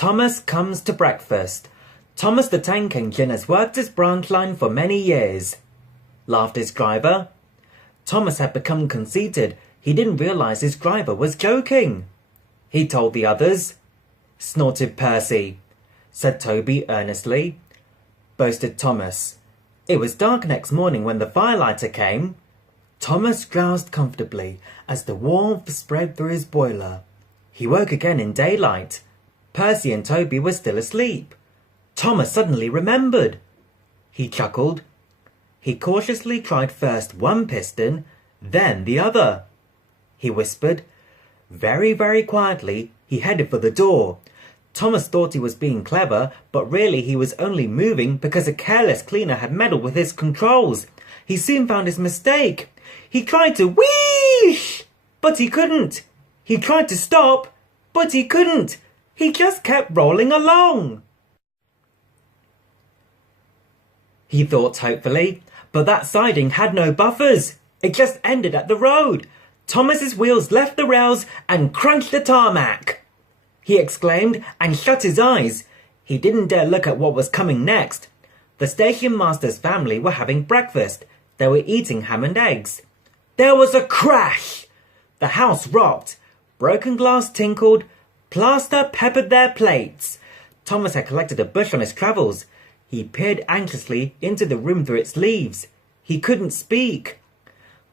Thomas comes to breakfast. Thomas the Tank Engine has worked his branch line for many years, laughed his driver. Thomas had become conceited. He didn't realize his driver was joking. He told the others. Snorted Percy. Said Toby earnestly. Boasted Thomas. It was dark next morning when the firelighter came. Thomas drowsed comfortably as the warmth spread through his boiler. He woke again in daylight. Percy and Toby were still asleep. Thomas suddenly remembered. He chuckled. He cautiously tried first one piston, then the other. He whispered. Very, very quietly, he headed for the door. Thomas thought he was being clever, but really he was only moving because a careless cleaner had meddled with his controls. He soon found his mistake. He tried to wheesh, but he couldn't. He tried to stop, but he couldn't. He just kept rolling along. He thought hopefully, but that siding had no buffers. It just ended at the road. Thomas's wheels left the rails and crunched the tarmac. He exclaimed and shut his eyes. He didn't dare look at what was coming next. The station master's family were having breakfast. They were eating ham and eggs. There was a crash. The house rocked. Broken glass tinkled. Plaster peppered their plates. Thomas had collected a bush on his travels. He peered anxiously into the room through its leaves. He couldn't speak.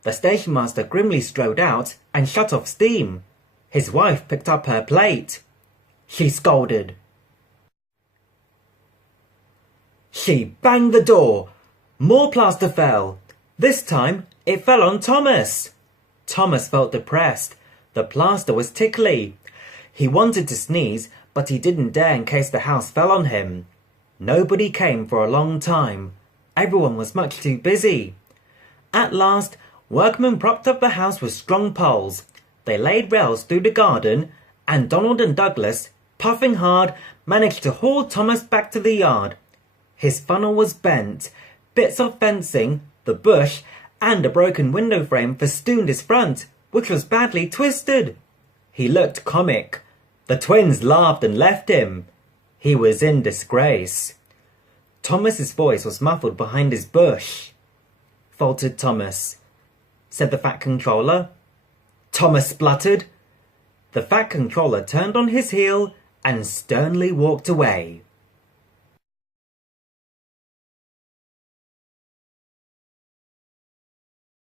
The station master grimly strode out and shut off steam. His wife picked up her plate. She scolded. She banged the door. More plaster fell. This time it fell on Thomas. Thomas felt depressed. The plaster was tickly. He wanted to sneeze, but he didn't dare in case the house fell on him. Nobody came for a long time. Everyone was much too busy. At last, workmen propped up the house with strong poles. They laid rails through the garden, and Donald and Douglas, puffing hard, managed to haul Thomas back to the yard. His funnel was bent. Bits of fencing, the bush, and a broken window frame festooned his front, which was badly twisted. He looked comic. The twins laughed and left him. He was in disgrace. Thomas's voice was muffled behind his bush. Faltered Thomas. Said the Fat Controller. Thomas spluttered. The Fat Controller turned on his heel and sternly walked away.